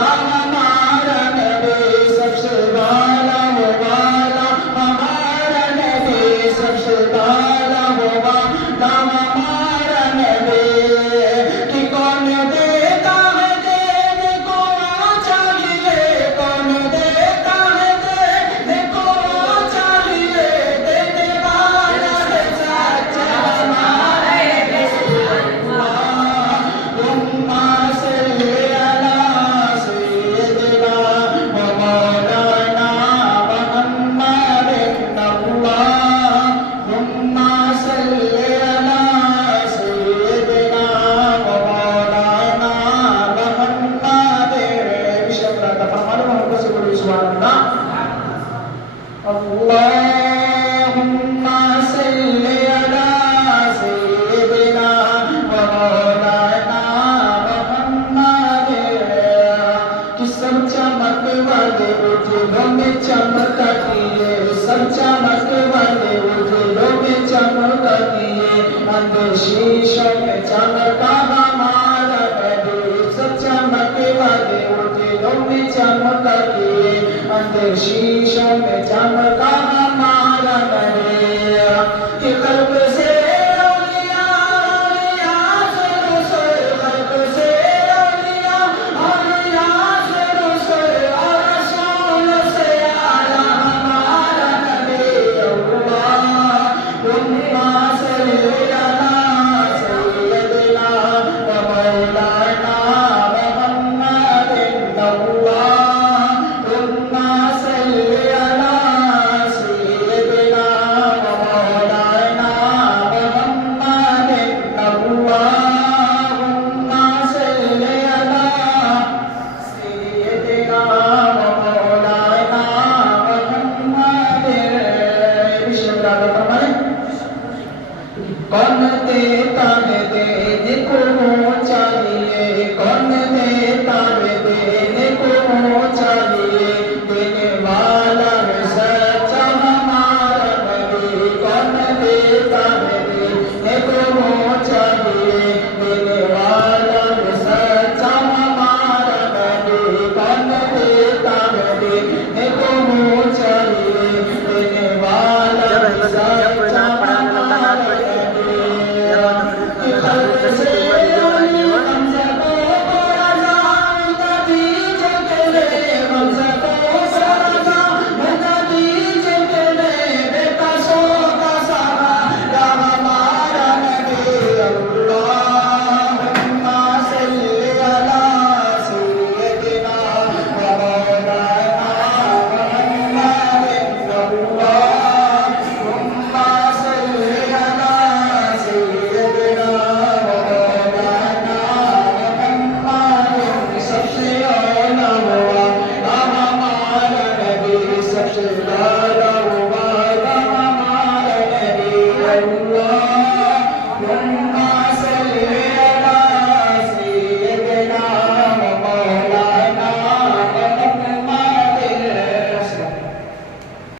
नाम हमारा नबी सबसे वाला वो वाला हमारा नबी सबसे वाला वो वाला नाम हमारा नबी कि कौन देता है देने को चाहिए कौन देता है देने को चाहिए देने वाला है सच्चा हमारा उम्मा सल्ली अला सय्यिदिना व मौलाना मुहम्मदिन अल्लाहुम्मा सल्ली अला सय्यिदिना व मौलाना मुहम्मदिन बिशरा तफमाल मोहब्बत से बोलो सुभान अल्लाह अल्लाहुम्मा सल्ली अला सय्यिदिना व मौलाना मुहम्मदिन कि सब चमक वाले उजलों में चमक दिए सब चमक वाले उजलों में चमक दिए अंदर शीशों में चमका हमारा नबी सब चमक वाले उजलों में चमक दिए अंदर शीशों में चमका हमारा नबी